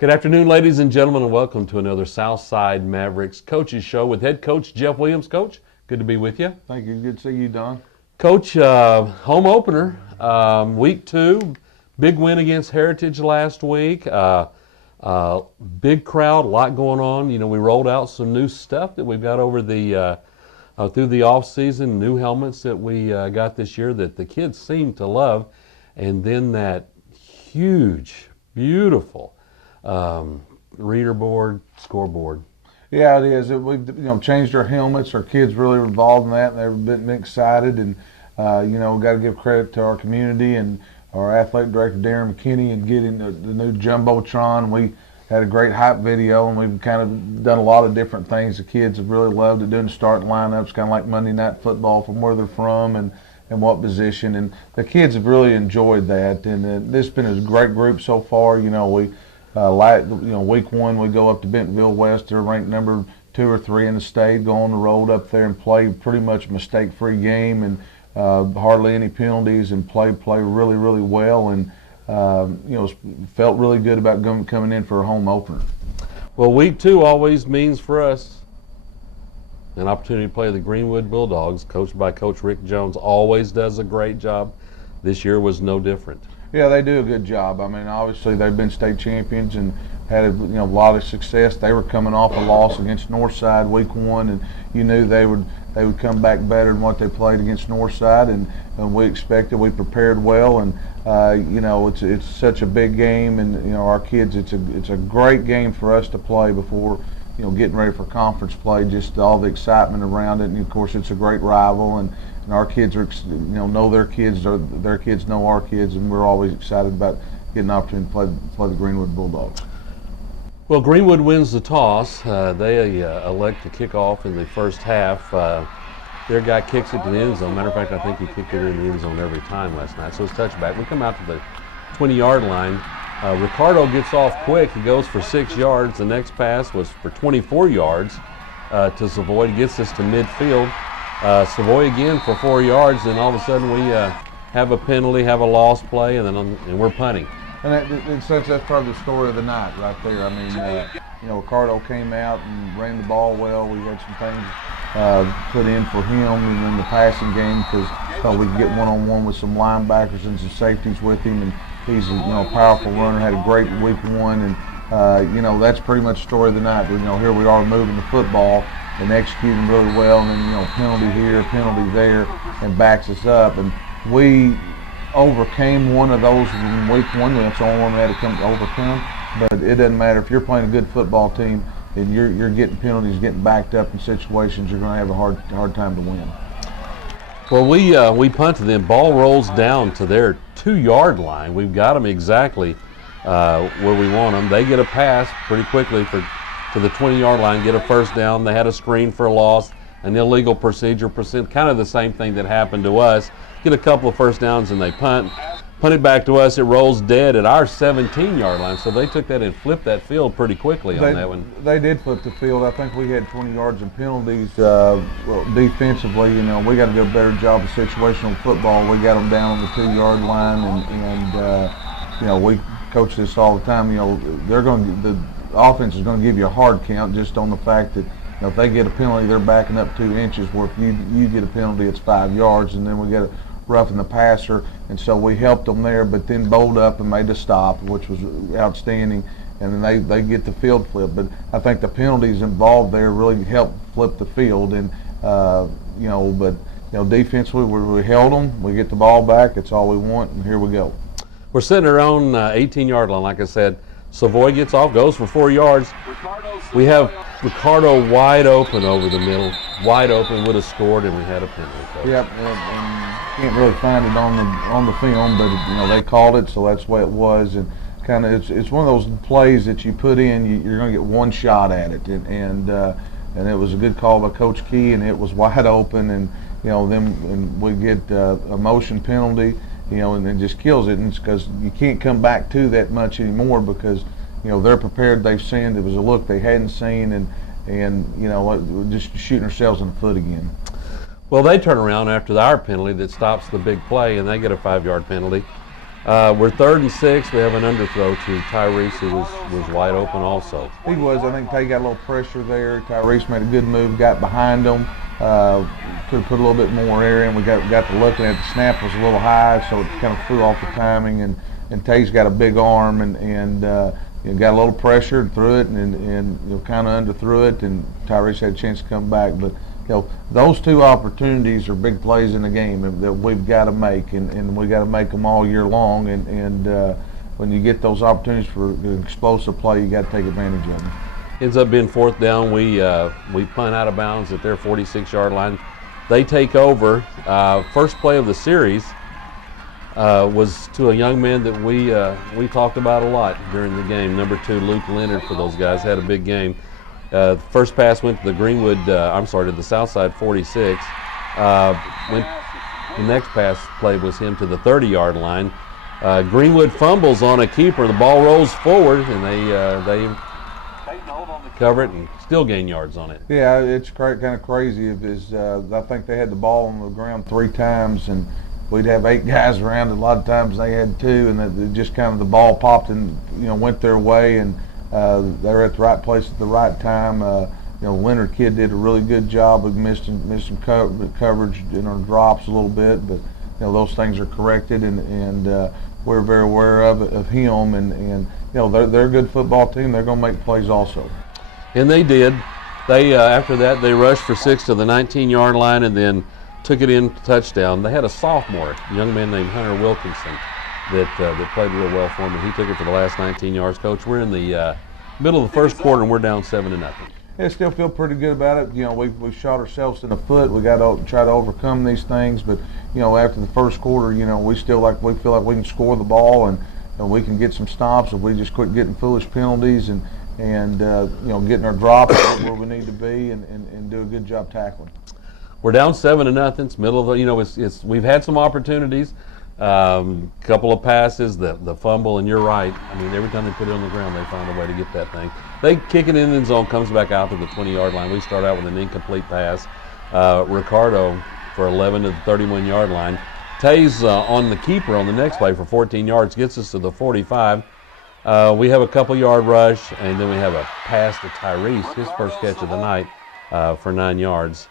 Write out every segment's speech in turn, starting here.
Good afternoon, ladies and gentlemen, and welcome to another Southside Mavericks Coaches Show with head coach Jeff Williams. Coach, good to be with you. Thank you. Good to see you, Don. Coach, home opener, week 2, big win against Heritage last week. Big crowd, a lot going on. You know, we rolled out some new stuff that we've got over the through the off season, new helmets that we got this year that the kids seem to love, and then that huge, beautiful reader board, scoreboard. Yeah, it is. We've changed our helmets. Our kids really were involved in that, and they've been excited. And got to give credit to our community and our athletic director Darren McKinney and getting the new jumbotron. We had a great hype video, and we've kind of done a lot of different things. The kids have really loved it, doing starting lineups, kind of like Monday Night Football, from where they're from and what position. And the kids have really enjoyed that. And this has been a great group so far. Week 1 we go up to Bentonville West. They're ranked number 2 or 3 in the state. Go on the road up there and play pretty much a mistake-free game and hardly any penalties, and play really, really well. And felt really good about coming in for a home opener. Well, week 2 always means for us an opportunity to play the Greenwood Bulldogs, coached by Coach Rick Jones. Always does a great job. This year was no different. Yeah, they do a good job. I mean, obviously they've been state champions and had a lot of success. They were coming off a loss against Northside week 1, and you knew they would come back better than what they played against Northside, and we expected. We prepared well, and it's such a big game, and our kids. It's a great game for us to play before getting ready for conference play. Just all the excitement around it, and of course it's a great rival, and our kids are know their kids, or their kids know our kids, and we're always excited about getting an opportunity to play the Greenwood Bulldogs. Well, Greenwood wins the toss. They elect to kick off in the first half. Their guy kicks it to the end zone. Matter of fact, I think he kicked it in the end zone every time last night. So it's touchback. We come out to the 20-yard line. Ricardo gets off quick. He goes for 6 yards. The next pass was for 24 yards to Savoy. He gets us to midfield. Savoy again for 4 yards. Then all of a sudden we have a penalty, have a lost play, and we're punting. And that's part of the story of the night right there. I mean, Ricardo came out and ran the ball well. We had some things put in for him in the passing game, because thought we could get one-on-one with some linebackers and some safeties with him. And he's a powerful runner. Had a great week 1, and that's pretty much the story of the night. Here we are moving the football and executing really well, and then penalty here, penalty there, and backs us up. And we overcame one of those in week 1. That's the only one we had to come to overcome. But it doesn't matter if you're playing a good football team and you're getting penalties, getting backed up in situations, you're going to have a hard time to win. Well, we punted them. Ball rolls down to their 2-yard line. We've got them exactly where we want them. They get a pass pretty quickly to the 20-yard line, get a first down. They had a screen for a loss, an illegal procedure, kind of the same thing that happened to us. Get a couple of first downs and they punt it back to us. It rolls dead at our 17-yard line. So they took that and flipped that field pretty quickly on that one. They did flip the field. I think we had 20 yards in penalties. Defensively, we got to do a better job of situational football. We got them down on the 2-yard line, and we coach this all the time. The offense is going to give you a hard count just on the fact that if they get a penalty, they're backing up 2 inches. Where if you get a penalty, it's 5 yards, and then we got to roughen the passer. And so we helped them there, but then bowled up and made a stop, which was outstanding. And then they get the field flip. But I think the penalties involved there really helped flip the field. And defensively we held them. We get the ball back. That's all we want, and here we go. We're sitting at our own 18-yard line, like I said. Savoy gets off, goes for 4 yards. We have Ricardo wide open over the middle, wide open, would have scored, and we had a penalty. Yep, and can't really find it on the film, but they called it, so that's the way it was. And kind of it's one of those plays that you put in, you're going to get one shot at it, and it was a good call by Coach Key, and it was wide open, and then we get a motion penalty. And it just kills it, and it's because you can't come back to that much anymore, because they're prepared. They've seen it was a look they hadn't seen, and we're just shooting ourselves in the foot again. Well, they turn around after our penalty that stops the big play, and they get a 5-yard penalty. We're 3rd and 6. We have an underthrow to Tyrese, who was wide open also. He was. I think Tate got a little pressure there. Tyrese made a good move, got behind him. Could have put a little bit more air in. We got to looking at the snap was a little high, so it kind of threw off the timing. And Tate's got a big arm and got a little pressure and threw it and kind of underthrew it. And Tyrese had a chance to come back, but. Those two opportunities are big plays in the game that we've got to make, and we got to make them all year long. And when you get those opportunities for an explosive play, you got to take advantage of them. Ends up being 4th down. We punt out of bounds at their 46-yard line. They take over. First play of the series was to a young man that we talked about a lot during the game. Number 2, Luke Leonard, for those guys, had a big game. First pass went to the Greenwood, to the Southside 46. The next pass play was him to the 30-yard line. Greenwood fumbles on a keeper. The ball rolls forward, and they cover it and still gain yards on it. Yeah, it's kind of crazy. I think they had the ball on the ground 3 times, and we'd have 8 guys around. A lot of times they had 2, and it just kind of the ball popped and went their way. And they were at the right place at the right time. Leonard kid did a really good job. We missed some coverage in our drops a little bit, but those things are corrected, and we're very aware of him. And they're a good football team. They're going to make plays also. And they did. They after that they rushed for 6 to the 19-yard line and then took it in touchdown. They had a sophomore, a young man named Hunter Wilkinson, that played real well for him, and he took it for the last 19 yards. Coach, we're in the middle of the first quarter, and we're down 7-0. Yeah, still feel pretty good about it. We've shot ourselves in the foot. We got to try to overcome these things, but after the first quarter, we feel like we can score the ball and we can get some stops if we just quit getting foolish penalties and getting our drops where we need to be and do a good job tackling. We're down 7-0. It's middle of the, we've had some opportunities. Couple of passes, the fumble, and you're right. I mean, every time they put it on the ground, they find a way to get that thing. They kick it in the end zone, comes back out to the 20-yard line. We start out with an incomplete pass. Ricardo for 11 to the 31-yard line. Tate's on the keeper on the next play for 14 yards, gets us to the 45. We have a couple-yard rush, and then we have a pass to Tyrese, his first catch of the night, for 9 yards.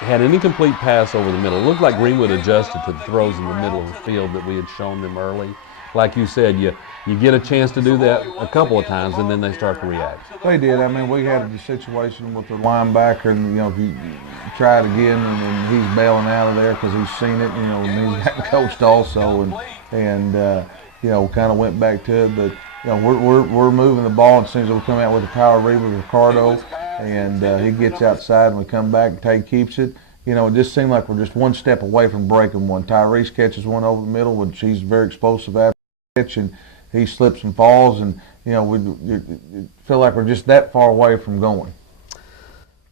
Had an incomplete pass over the middle. It looked like Greenwood adjusted to the throws in the middle of the field that we had shown them early. Like you said, you get a chance to do that a couple of times, and then they start to react. They did. I mean, we had a situation with the linebacker, and if you try it again, and he's bailing out of there because he's seen it, and he's got coached also, and kind of went back to it. But we're moving the ball, and as soon as we come out with the power read with Ricardo, and he gets outside, and we come back, and Tate keeps it. It just seemed like we're just one step away from breaking one. Tyrese catches one over the middle, which he's very explosive after the catch, and he slips and falls, and we feel like we're just that far away from going.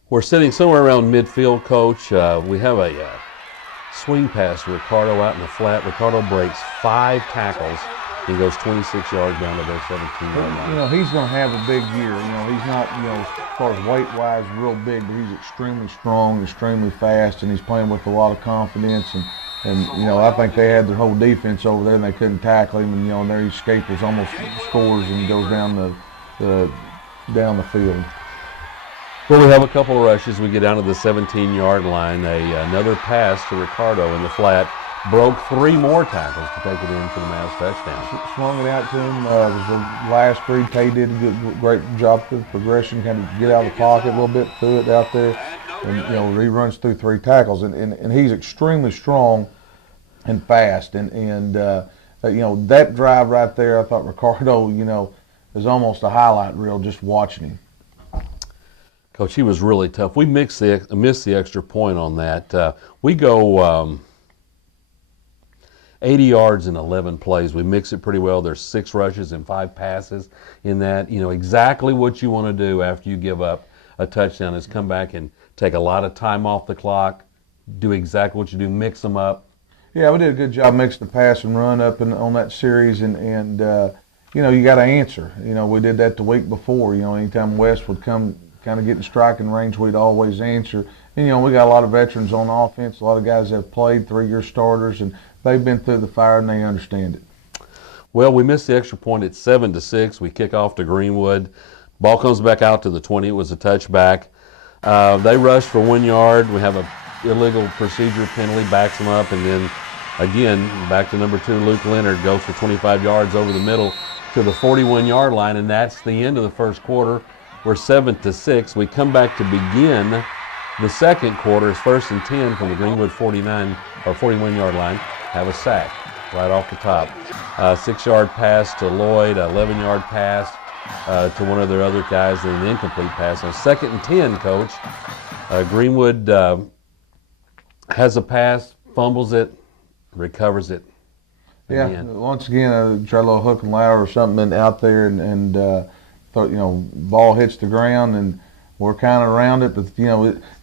We're sitting somewhere around midfield, Coach. We have a swing pass to Ricardo out in the flat. Ricardo breaks 5 tackles. He goes 26 yards down to their 17-yard line. He's going to have a big year. He's not, as far as weight-wise, real big, but he's extremely strong, extremely fast, and he's playing with a lot of confidence. And I think they had their whole defense over there, and they couldn't tackle him. And there he escapes, almost scores, and goes down the field. Well, we have a couple of rushes. We get down to the 17-yard line. Another pass to Ricardo in the flat. Broke 3 more tackles to take it in for the Mavs touchdown. Swung it out to him. It was the last 3. Tate did a great job with the progression, kind of get out of the pocket a little bit, threw it out there, and he runs through 3 tackles. And he's extremely strong and fast. And that drive right there, I thought Ricardo, is almost a highlight reel just watching him. Coach, he was really tough. We missed the extra point on that. We go 80 yards in 11 plays. We mix it pretty well. There's 6 rushes and 5 passes in that. Exactly what you want to do after you give up a touchdown is come back and take a lot of time off the clock, do exactly what you do, mix them up. Yeah, we did a good job mixing the pass and run up on that series, and you got to answer. We did that the week before. Anytime West would come kind of get in striking range, we'd always answer. And, we got a lot of veterans on offense, a lot of guys that have played, 3-year starters, and they've been through the fire and they understand it. Well, we missed the extra point at 7-6. We kick off to Greenwood. Ball comes back out to the 20. It was a touchback. They rushed for 1 yard. We have a illegal procedure penalty, backs them up, and then again, back to number 2, Luke Leonard goes for 25 yards over the middle to the 41-yard line, and that's the end of the first quarter. We're 7-6. We come back to begin the second quarter. It's 1st and 10 from the Greenwood 49 or 41-yard line. Have a sack right off the top. 6-yard pass to Lloyd, 11-yard pass to one of their other guys, and an incomplete pass. On 2nd and 10, Coach, Greenwood has a pass, fumbles it, recovers it. Yeah, Again. once again, try a little hook and ladder or something out there, and thought, ball hits the ground, and we're kind of around it, but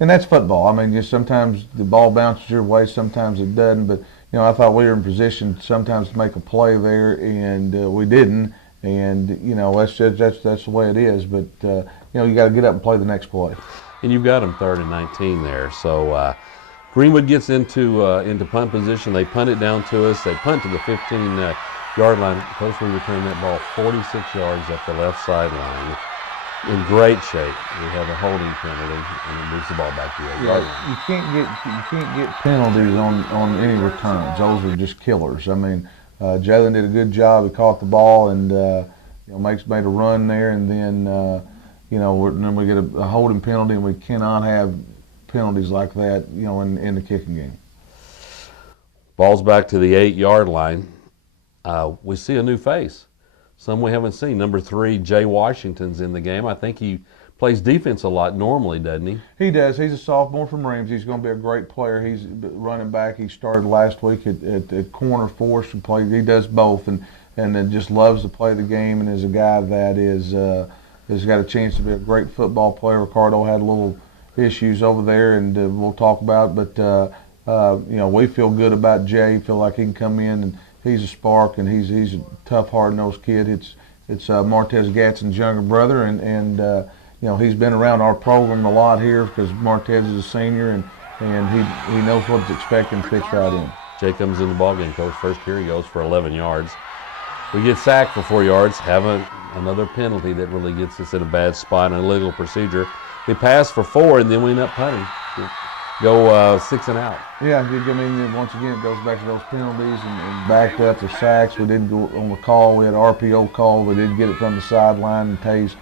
and that's football. I mean, just sometimes the ball bounces your way, sometimes it doesn't. But I thought we were in position sometimes to make a play there, and we didn't. And that's the way it is. But you got to get up and play the next play. And you've got them 3rd and 19 there. So Greenwood gets into punt position. They punt it down to us. They punt to the 15-yard line. Coach, we return that ball 46 yards up the left sideline. In great shape. We have a holding penalty, and it moves the ball back to the 8-yard line. You can't get penalties on any returns. Those are just killers. I mean, Jalen did a good job. He caught the ball and made a run there, and then then we get a holding penalty, and we cannot have penalties like that in the kicking game. Ball's back to the 8-yard line. We see a new face. Some we haven't seen. Number 3, Jay Washington's in the game. I think he plays defense a lot normally, doesn't he? He does. He's a sophomore from Ramsey. He's going to be a great player. He's running back. He started last week at corner for us and played. He does both, and then just loves to play the game, and is a guy that has got a chance to be a great football player. Ricardo had a little issues over there, and we'll talk about it, but we feel good about Jay. Feel like he can come in, and he's a spark, and he's a tough, hard-nosed kid. It's Martez Gadsden's younger brother, and he's been around our program a lot here because Martez is a senior, and he knows what to expect and fits right in. Jay comes in the ballgame, Coach. First here he goes for 11 yards. We get sacked for 4 yards, have another penalty that really gets us in a bad spot, an illegal procedure. We pass for 4, and then we end up punting. Go 6 and out. Yeah, I mean, once again, it goes back to those penalties and backed up the sacks. We didn't go on the call. We had an RPO call. We didn't get it from the sideline, and Tate's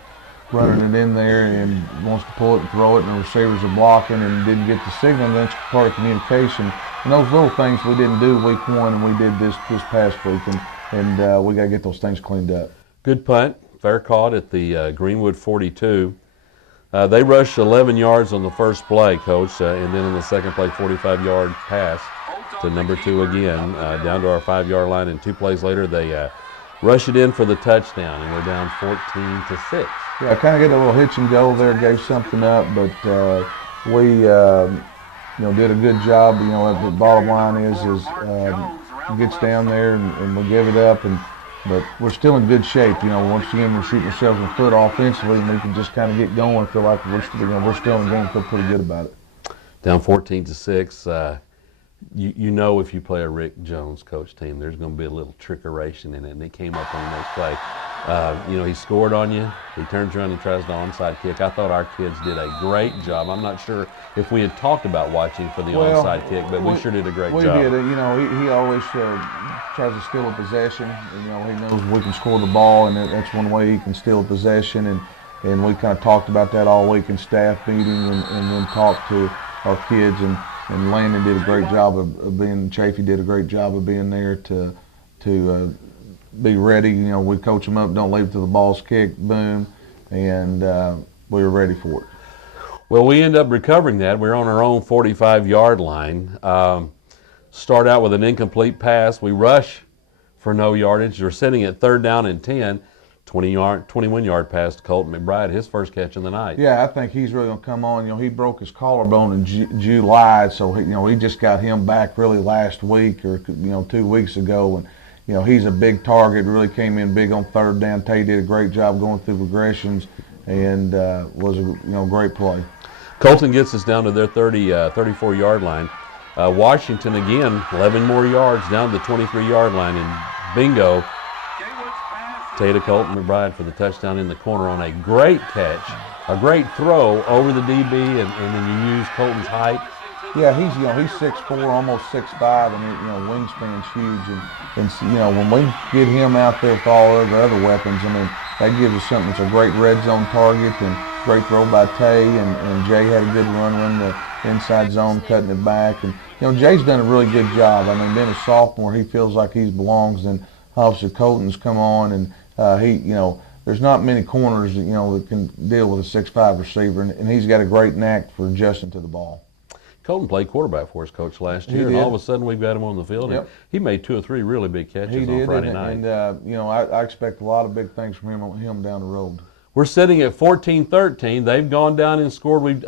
running it in there and wants to pull it and throw it, and the receivers are blocking and didn't get the signal. And that's part of communication. And those little things we didn't do week 1, and we did this past week, and we got to get those things cleaned up. Good punt, fair caught at the Greenwood 42. They rushed 11 yards on the first play, Coach, and then in the second play, 45-yard pass to number 2 again, down to our 5-yard line. And 2 plays later, they rush it in for the touchdown, and we're down 14-6. Yeah, I kind of get a little hitch and go there, gave something up, but we did a good job. The bottom line is gets down there and we give it up, but we're still in good shape. Once again, we're shooting ourselves in the foot offensively, and we can just kind of get going. Feel like we're still in the game. Feel pretty good about it. Down 14-6. If you play a Rick Jones coach team, there's going to be a little trickeration in it, and it came up on the next play. He scored on you. He turns around and tries the onside kick. I thought our kids did a great job. I'm not sure if we had talked about watching for the onside kick, but we sure did a great job. We did. He always tries to steal a possession. He knows we can score the ball, and that's one way he can steal a possession. And we kind of talked about that all week in staff meeting, and then talked to our kids. And Landon did a great job of being. Chafee did a great job of being there to be ready. We coach them up. Don't leave it till the ball's kicked. Boom, and we were ready for it. Well, we end up recovering that. We're on our own 45-yard line. Start out with an incomplete pass. We rush for no yardage. We're sitting at 3rd down and 10. 21-yard pass to Colton McBride, his first catch of the night. Yeah, I think he's really going to come on. He broke his collarbone in July, so he just got him back really last week or 2 weeks ago, and he's a big target. Really came in big on 3rd down. Tate did a great job going through progressions, and was a great play. Colton gets us down to their 34-yard line. Washington again, 11 more yards down the 23-yard line, and bingo, Tate Colton McBride for the touchdown in the corner on a great catch, a great throw over the DB, and then you use Colton's height. Yeah, he's 6'4", almost 6'5", and wingspan's huge, and when we get him out there with all of the other weapons, I mean, that gives us something. It's a great red zone target, and great throw by Tate, and Jay had a good run the inside zone, cutting it back, and Jay's done a really good job. I mean, being a sophomore, he feels like he belongs, and Officer Colton's come on, and there's not many corners that can deal with a 6'5" receiver, and he's got a great knack for adjusting to the ball. Colton played quarterback for us, Coach, last year, and all of a sudden we've got him on the field. Yep. And he made 2 or 3 really big catches on Friday night. And I expect a lot of big things from him down the road. We're sitting at 14-13. They've gone down and scored. We've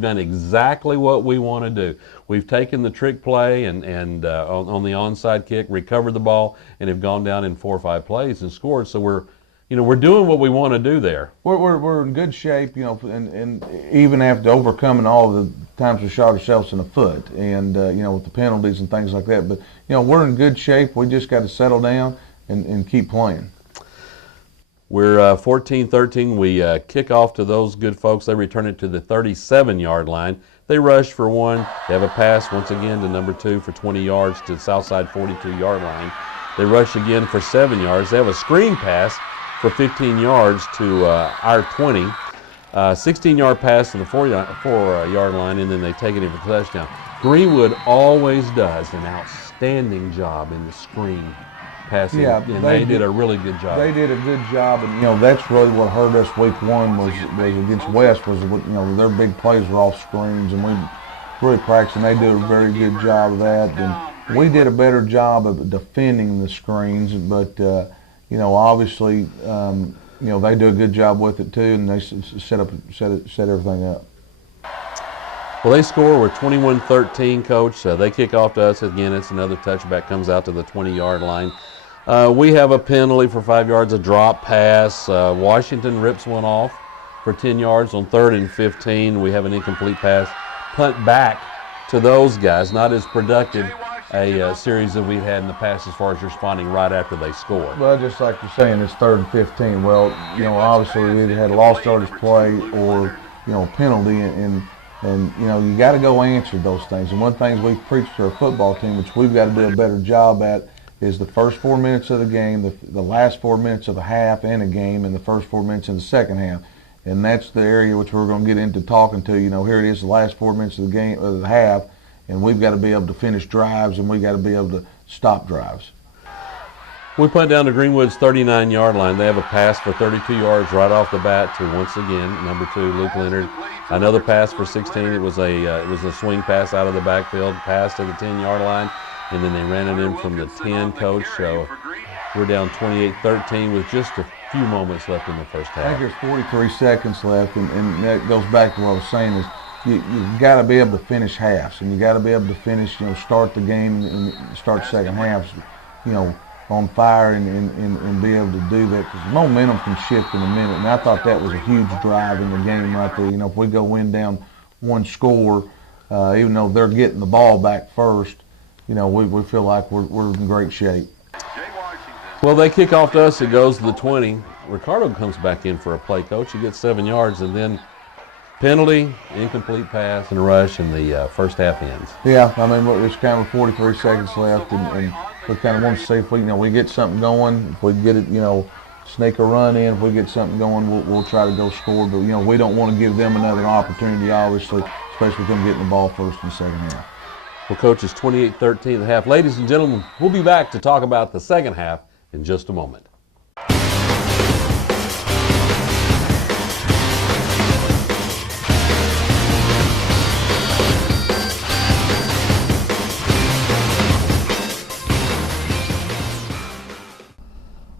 done exactly what we want to do. We've taken the trick play and on the onside kick, recovered the ball, and have gone down in 4 or 5 plays and scored. So we're doing what we want to do there. We're in good shape, and even after overcoming all the times we shot ourselves in the foot, and with the penalties and things like that. But we're in good shape. We just got to settle down and keep playing. We're 14-13. We kick off to those good folks. They return it to the 37-yard line. They rush for 1. They have a pass once again to number 2 for 20 yards to the Southside 42-yard line. They rush again for 7 yards. They have a screen pass for 15 yards to our 20. 16-yard pass to the 4-yard line, and then they take it in for touchdown. Greenwood always does an outstanding job in the screen passing, and they did a really good job. They did a good job, and that's really what hurt us week 1 was against West, was their big plays were off screens, and we really practiced, and they did a very good job of that. And we did a better job of defending the screens, but obviously, they do a good job with it too, and they set everything up. Well, they score. We're 21-13, Coach. They kick off to us again. It's another touchback, comes out to the 20-yard line. We have a penalty for 5 yards, a drop pass. Washington rips one off for 10 yards on 3rd and 15. We have an incomplete pass. Punt back to those guys. Not as productive a series that we've had in the past as far as responding right after they score. Well, just like you're saying, it's 3rd and 15. Well, obviously we either had a lost yardage play or, penalty, and you got to go answer those things. And one thing we preach to our football team, which we've got to do a better job at, is the first 4 minutes of the game, the last 4 minutes of a half and a game, and the first 4 minutes in the second half. And that's the area which we're going to get into talking to. Here it is, the last 4 minutes of the game, of the half, and we've got to be able to finish drives, and we've got to be able to stop drives. We punt down to Greenwood's 39-yard line. They have a pass for 32 yards right off the bat to, once again, number 2, Luke Leonard. Another pass for 16. It was a swing pass out of the backfield, pass to the 10-yard line, and then they ran it in from the 10, Coach. So we're down 28-13 with just a few moments left in the first half. I think there's 43 seconds left, and that goes back to what I was saying is you've got to be able to finish halves, and you got to be able to finish, start the game and start second halves, on fire and be able to do that, because momentum can shift in a minute. And I thought that was a huge drive in the game right there. If we go win down 1 score, even though they're getting the ball back first, we feel like we're in great shape. Well, they kick off to us. It goes to the 20. Ricardo comes back in for a play, Coach. He gets 7 yards, and then penalty, incomplete pass, and a rush, and the first half ends. Yeah, I mean, there's kind of 43 seconds left, and we kind of want to see if we get something going. If we get it, sneak a run in. If we get something going, we'll try to go score. But we don't want to give them another opportunity, obviously, especially with them getting the ball first in the second half. Well, Coach, it's 28-13 at the half. Ladies and gentlemen, we'll be back to talk about the second half in just a moment.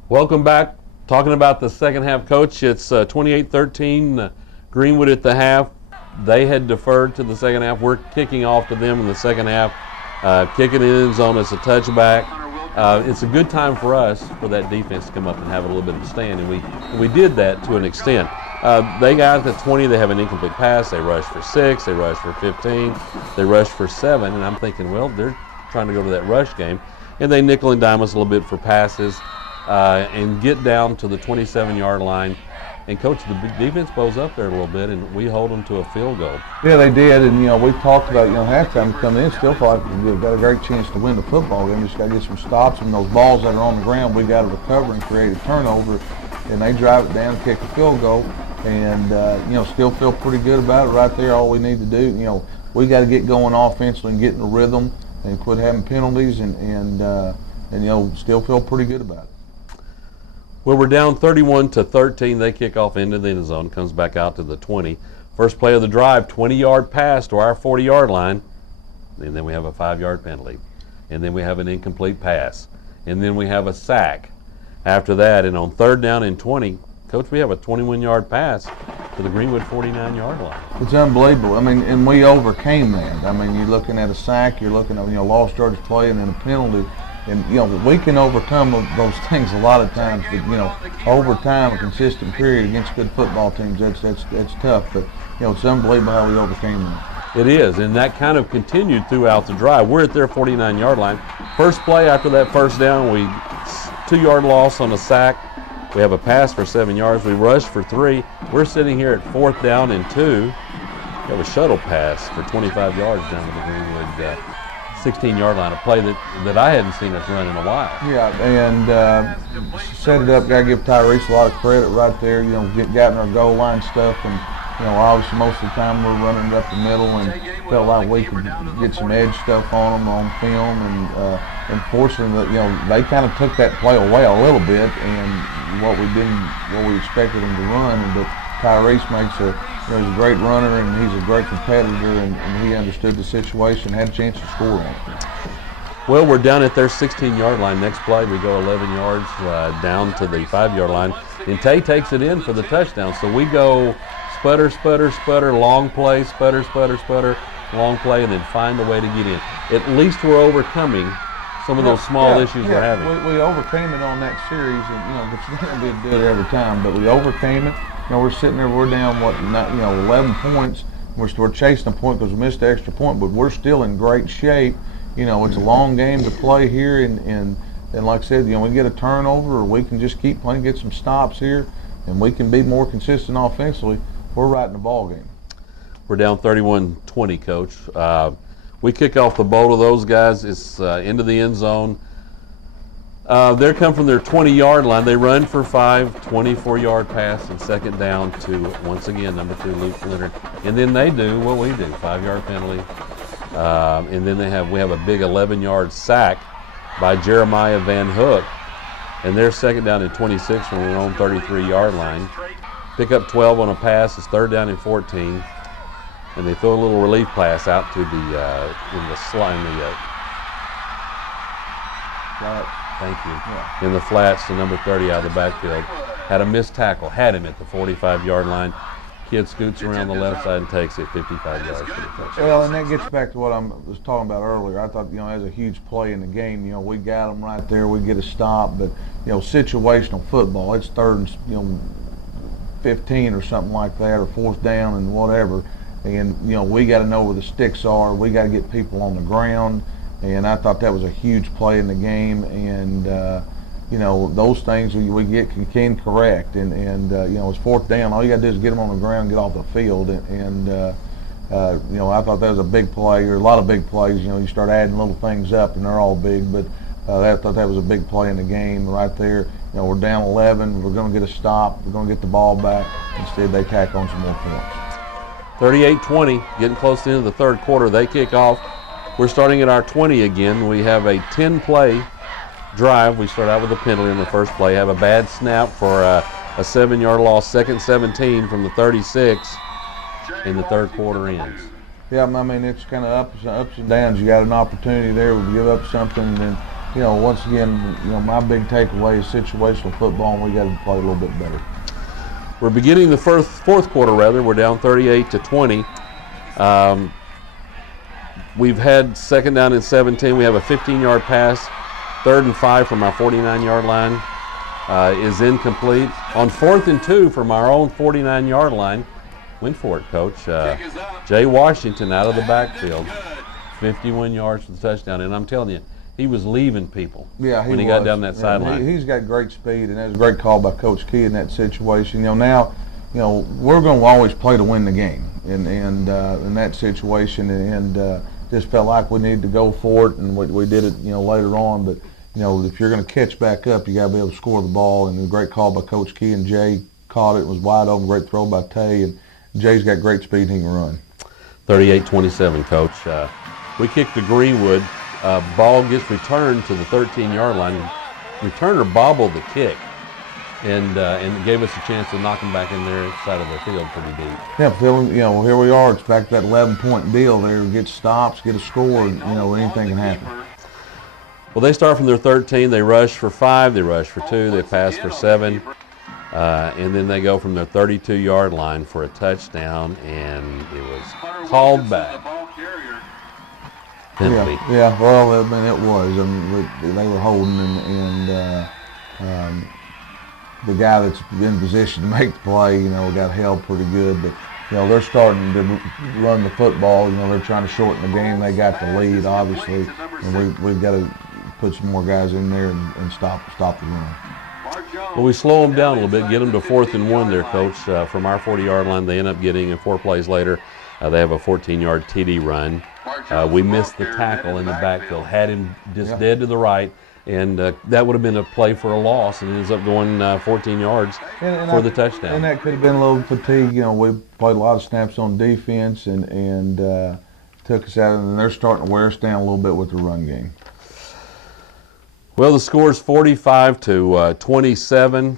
Welcome back. Talking about the second half, Coach. It's 28-13, Greenwood at the half. They had deferred to the second half. We're kicking off to them in the second half. Kicking it in the zone. It's a touchback. It's a good time for us for that defense to come up and have a little bit of a stand, and we did that to an extent. They got at the 20, they have an incomplete pass, they rush for 6, they rush for 15, they rush for 7, and I'm thinking, well, they're trying to go to that rush game. And they nickel and dime us a little bit for passes and get down to the 27-yard line. And Coach, the defense bows up there a little bit, and we hold them to a field goal. Yeah, they did, and we talked about halftime coming in. Still feel like we've got a great chance to win the football game. Just got to get some stops, and those balls that are on the ground, we got to recover and create a turnover. And they drive it down, kick a field goal, and still feel pretty good about it right there. All we need to do, we got to get going offensively and get in the rhythm and quit having penalties, and still feel pretty good about it. Well, we're down 31-13. They kick off into the end zone, comes back out to the 20. First play of the drive, 20-yard pass to our 40-yard line, and then we have a 5-yard penalty, and then we have an incomplete pass, and then we have a sack. After that, and on 3rd down and 20, Coach, we have a 21-yard pass to the Greenwood 49-yard line. It's unbelievable. I mean, and we overcame that. I mean, you're looking at a sack, you're looking at lost yardage play, and then a penalty. And we can overcome those things a lot of times. But over time, a consistent period against good football teams, that's tough. But it's unbelievable how we overcame them. It is, and that kind of continued throughout the drive. We're at their 49-yard line. First play after that first down, we 2-yard loss on a sack. We have a pass for 7 yards. We rush for 3. We're sitting here at 4th down and 2. We have a shuttle pass for 25 yards down to the Greenwood 16-yard line, a play that I hadn't seen us run in a while. Yeah, and set it up. Got to give Tyrese a lot of credit right there. Got in our goal line stuff, and obviously most of the time we're running it up the middle, and felt like we could get some edge stuff on them on film, and unfortunately, they kind of took that play away a little bit, and what we expected them to run, but Tyrese makes he's a great runner, and he's a great competitor, and he understood the situation, had a chance to score on it. Well, we're down at their 16-yard line. Next play, we go 11 yards down to the 5-yard line, and Tate takes it in for the touchdown. So we go sputter, sputter, sputter, long play, sputter, sputter, sputter, long play, and then find a way to get in. At least we're overcoming some of those small issues we're having. We overcame it on that series, and but you can't do it every time. But we overcame it. We're sitting there, we're down 11 points. We're chasing a point because we missed the extra point, but we're still in great shape. It's a long game to play here, and like I said, we get a turnover, or we can just keep playing, get some stops here, and we can be more consistent offensively. We're right in the ball game. We're down 31-20, Coach. We kick off the ball to those guys. It's into the end zone. They come from their 20-yard line. They run for 5, 24-yard pass, and 2nd down to, once again, number 2, Luke Leonard. And then they do what we do, 5-yard penalty. And then we have a big 11-yard sack by Jeremiah Van Hook. And they're 2nd down and 26 from their own 33-yard line. Pick up 12 on a pass. It's 3rd down and 14. And they throw a little relief pass out to Thank you. Yeah. In the flats to number 30 out of the backfield. Had a missed tackle, had him at the 45-yard line. Kid scoots around the left side and takes it 55 yards for the touchdown. Well, and that gets back to what I was talking about earlier. I thought, as a huge play in the game, we got them right there. We get a stop, but, situational football, it's 3rd and, 15 or something like that, or 4th down and whatever. And, we got to know where the sticks are. We got to get people on the ground. And I thought that was a huge play in the game, and those things we can correct. And it's 4th down. All you got to do is get them on the ground, get off the field. And I thought that was a big play, or a lot of big plays. You start adding little things up, and they're all big. But I thought that was a big play in the game right there. We're down 11. We're going to get a stop. We're going to get the ball back. Instead, they tack on some more points. 38-20, getting close to the end of the 3rd quarter. They kick off. We're starting at our 20 again. We have a 10-play drive. We start out with a penalty in the first play. Have a bad snap for a 7-yard loss. 2nd 17 from the 36, and the 3rd quarter ends. Yeah, I mean, it's kind of ups and downs. You got an opportunity there. We give up something, and then, once again, my big takeaway is situational football, and we got to play a little bit better. We're beginning the fourth quarter. We're down 38-20. We've had 2nd down and 17. We have a 15-yard pass, 3rd and 5 from our 49-yard line. is incomplete. On 4th and 2 from our own 49-yard line. Went for it, Coach. Jay Washington out of the backfield. 51 yards for the touchdown. And I'm telling you, he was leaving people when he got down that sideline. He's got great speed, and that was a great call by Coach Key in that situation. Now, we're going to always play to win the game, and in that situation, and just felt like we needed to go for it, and we did it, later on. But if you're going to catch back up, you got to be able to score the ball. And a great call by Coach Key, and Jay caught it. It was wide open. Great throw by Tate, and Jay's got great speed. He can run. 38-27, Coach. We kicked to Greenwood. Ball gets returned to the 13-yard line. Returner bobbled the kick, and it gave us a chance to knock him back in their side of the field pretty deep. Yeah, Phil, here we are. It's back to that 11-point deal there. Get stops, get a score, and, anything can happen. Well, they start from their 13. They rush for 5. They rush for 2. They pass for 7. And then they go from their 32-yard line for a touchdown, and it was called back. Penalty. Yeah. Well, it was. They were holding, and the guy that's in position to make the play, got held pretty good. But they're starting to run the football. They're trying to shorten the game. They got the lead, obviously, and we've got to put some more guys in there and stop the run. Well, we slow them down a little bit, get them to 4th and 1 there, Coach. From our 40-yard line, they end up getting, in 4 plays later, they have a 14-yard TD run. We missed the tackle in the backfield, had him just dead to the right, and that would have been a play for a loss, and it ends up going 14 yards for the touchdown. And that could have been a little fatigue. We played a lot of snaps on defense and took us out, and they're starting to wear us down a little bit with the run game. Well, the score is 45-27.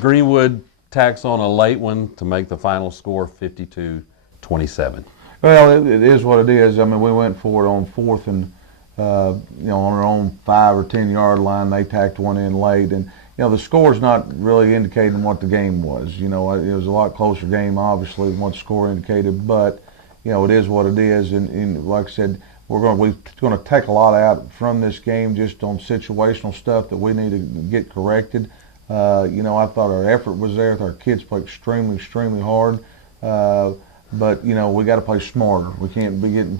Greenwood tacks on a late one to make the final score 52-27. Well, it is what it is. I mean, we went for it on 4th and, on our own 5 or 10-yard line. They tacked one in late. And, the score's not really indicating what the game was. It was a lot closer game, obviously, than what the score indicated. But, it is what it is. And like I said, we're going to take a lot out from this game just on situational stuff that we need to get corrected. I thought our effort was there. Our kids played extremely, extremely hard. But we got to play smarter. We can't be getting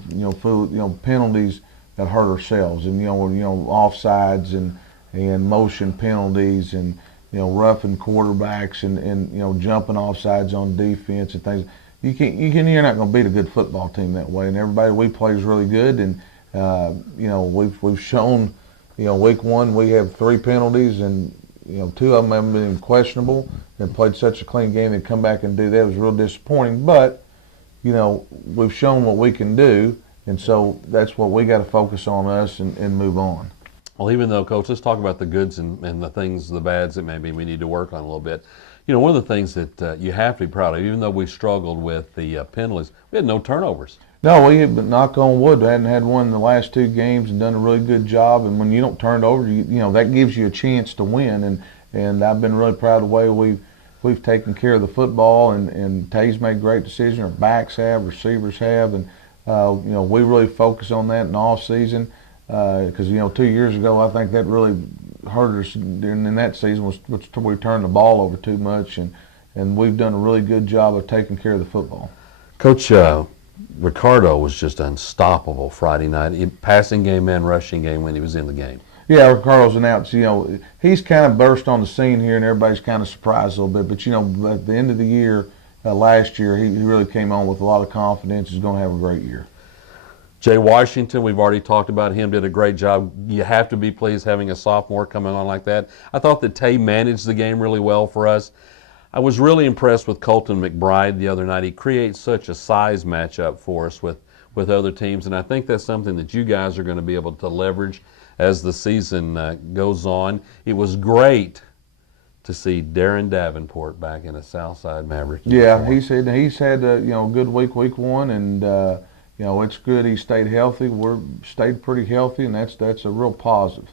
penalties that hurt ourselves, and offsides and motion penalties and roughing quarterbacks and jumping offsides on defense and things. You're not going to beat a good football team that way. And everybody we play is really good. And we've shown week 1 we have 3 penalties, and 2 of them haven't been questionable. And played such a clean game and come back and do that. It was real disappointing, but we've shown what we can do, and so that's what we got to focus on us and move on. Well, even though, Coach, let's talk about the goods and the things, the bads that maybe we need to work on a little bit. One of the things that you have to be proud of, even though we struggled with the penalties, we had no turnovers. No, we had, knock on wood, hadn't had one in the last 2 games and done a really good job. And when you don't turn it over, that gives you a chance to win. And I've been really proud of the way we've taken care of the football, and Tate's made great decisions. Our backs have, receivers have, and we really focus on that in the off season because 2 years ago I think that really hurt us in that season was we turned the ball over too much, and we've done a really good job of taking care of the football. Coach, Ricardo was just unstoppable Friday night, passing game and rushing game when he was in the game. Yeah, Ricardo's announced, he's kind of burst on the scene here, and everybody's kind of surprised a little bit. But, at the end of the year, last year, he really came on with a lot of confidence. He's going to have a great year. Jay Washington, we've already talked about him, did a great job. You have to be pleased having a sophomore coming on like that. I thought that Tate managed the game really well for us. I was really impressed with Colton McBride the other night. He creates such a size matchup for us with other teams, and I think that's something that you guys are going to be able to leverage as the season goes on. It was great to see Darren Davenport back in a Southside Maverick uniform. Yeah, he's had a good week 1, and it's good he stayed healthy. We're stayed pretty healthy, and that's a real positive.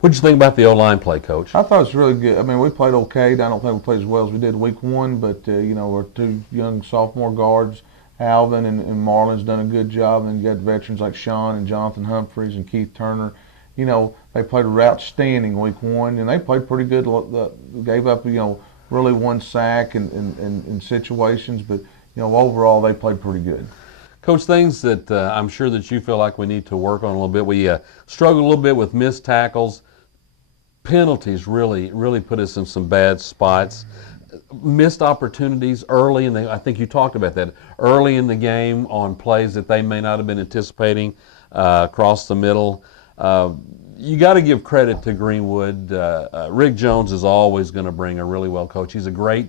What did you think about the O-line play, Coach? I thought it was really good. I mean, we played okay. I don't think we played as well as we did week 1, but our 2 young sophomore guards, Alvin and Marlon's done a good job, and you got veterans like Sean and Jonathan Humphreys and Keith Turner. They They played outstanding week 1, and they played pretty good. Gave up, really one sack in situations, but overall they played pretty good. Coach, things that I'm sure that you feel like we need to work on a little bit. We struggled a little bit with missed tackles. Penalties really put us in some bad spots. Missed opportunities early, and I think you talked about that, early in the game on plays that they may not have been anticipating across the middle. You got to give credit to Greenwood. Rick Jones is always going to bring a really well coach. He's a great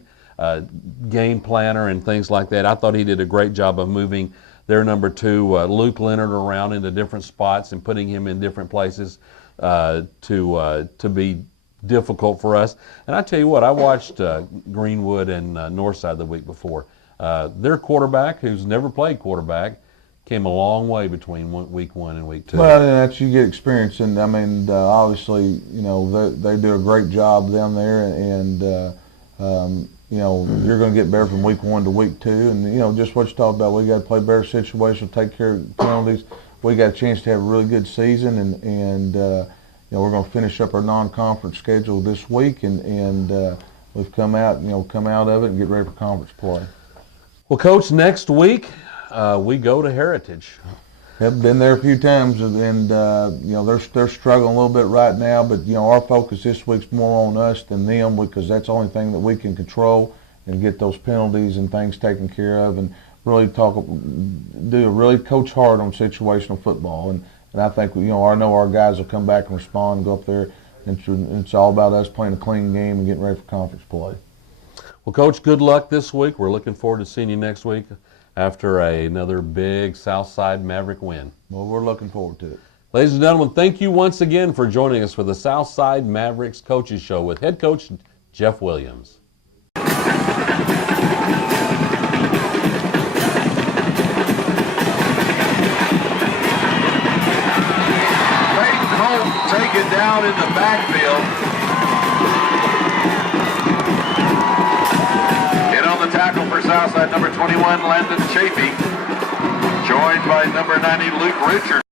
game planner and things like that. I thought he did a great job of moving their number 2, Luke Leonard, around into different spots and putting him in different places to be difficult for us. And I tell you what, I watched Greenwood and Northside the week before. Their quarterback, who's never played quarterback, came a long way between week 1 and week 2. Well, that's you get experience, and I mean, obviously, they do a great job down there, and you're going to get better from week 1 to week 2, and just what you talked about, we got to play better situations, take care of penalties. We got a chance to have a really good season, and we're going to finish up our non-conference schedule this week, and we've come out of it and get ready for conference play. Well, Coach, next week we go to Heritage. Have been there a few times, and they're struggling a little bit right now. But our focus this week's more on us than them, because that's the only thing that we can control and get those penalties and things taken care of, and really coach hard on situational football. And I think I know our guys will come back and respond, go up there, and it's all about us playing a clean game and getting ready for conference play. Well, Coach, good luck this week. We're looking forward to seeing you next week after another big Southside Maverick win. Well, we're looking forward to it. Ladies and gentlemen, thank you once again for joining us for the Southside Mavericks Coaches Show with head coach Jeff Williams. Taken down in the backfield. And on the tackle for Southside, number 21, Landon Chafee, joined by number 90, Luke Richards.